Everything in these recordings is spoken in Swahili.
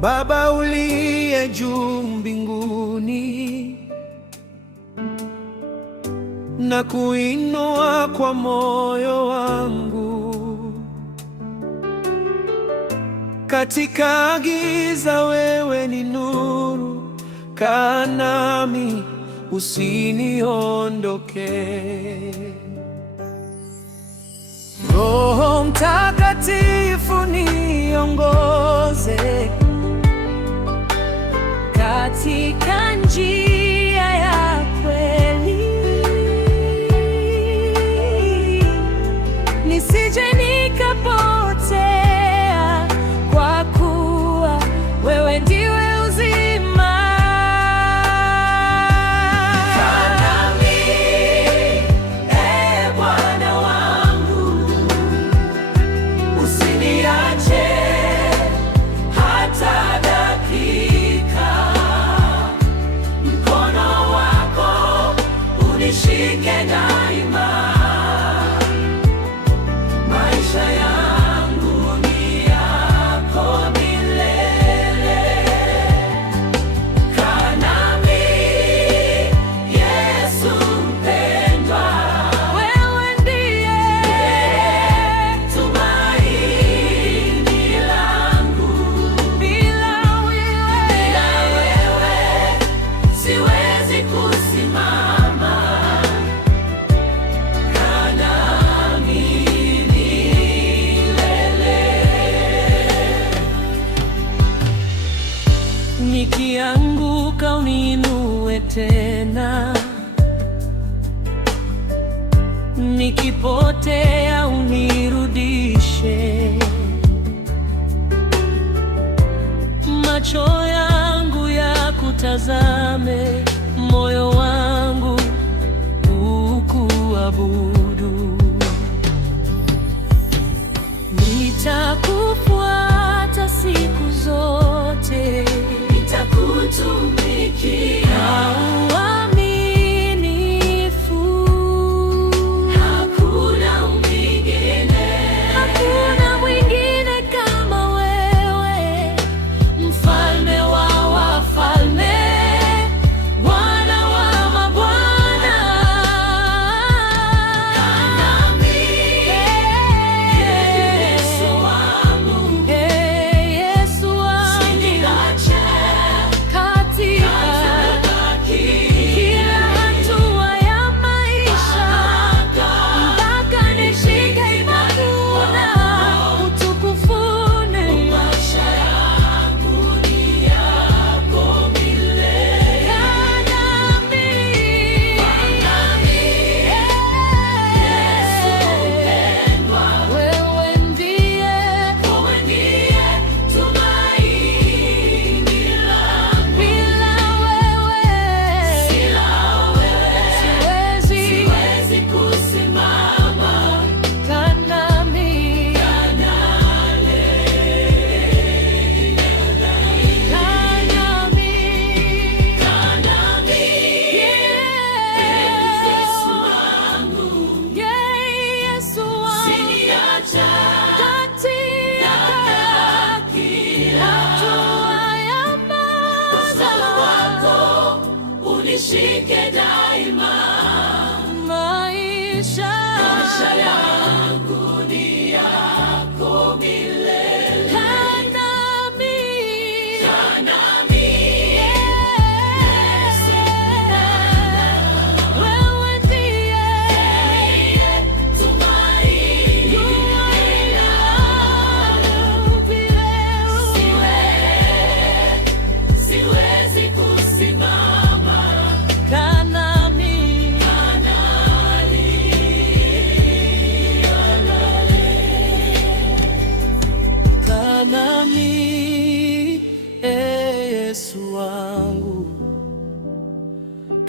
Baba uliye juu mbinguni, na kuinua kwa moyo wangu. Katika giza wewe ni nuru, kaa nami usiniondoke. Roho Mtakatifu niongoze katika njia ya kweli, nisije nikapotea, kwa kuwa wewe ndiwe uzima. Kaa nami, Ee Bwana wangu, usiniache hata dakika. Nishike daima, maisha yangu ni yako milele. Kaa nami, Yesu mpendwa, wewe ndiye tumaini langu. Bila wewe siwezi kusimama. Nikianguka uniinue tena, nikipotea unirudishe. Macho yangu yakutazame, moyo wangu ukuabudu. Nitakufuata siku zote, nitakutumikia kwa uaminifu. Hakuna mwingine kama wewe, mfalme wa wafalme, Bwana wa mabwana. Kaa nami, Yesu wangu, Yesu wangu, usiniache katika kila hatua ya maisha, mpaka nishike matunda utukufuni. Maisha yangu ni yako milele. Kaa nami, Yesu mpendwa, wewe ndiye tumaini langu. Bila wewe siwezi kusimama. Kaa nami, Yesu wangu, Yesu wangu, usiniache katika kila hatua ya maisha, unishike daima. Maisha yangu ni yako milele. Kaa nami, Yesu, wewe ndiye tumaini langu. Bila siwezi kusimama. Kaa nami, kaa nami, Yesu wangu,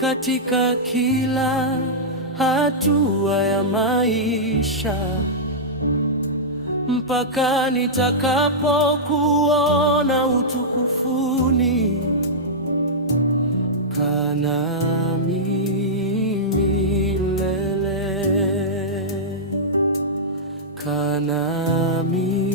katika kila hatua ya maisha, mpaka nitakapokuona utukufuni. Kaa nami milele, kaa nami